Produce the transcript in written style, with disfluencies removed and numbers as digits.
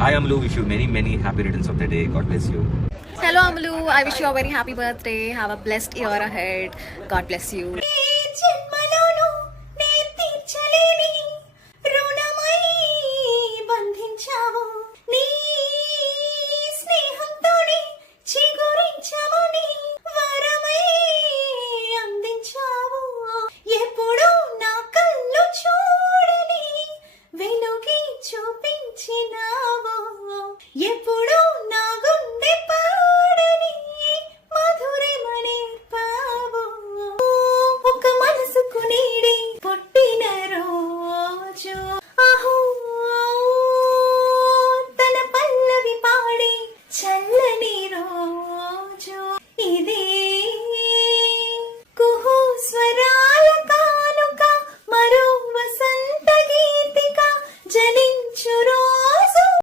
Hi Amlu, wish you many happy returns of the day. God bless you. Hello Amalu, I wish you a very happy birthday. Have a blessed year ahead. God bless you. జన్మలోను నే తీర్చలేని రుణమై బంధించావు నీ స్నేహంతోనే చిగురించమని వరమై అందించావు ఎప్పుడు నా కళ్ళు చూడని వెలుగి చూపించినావు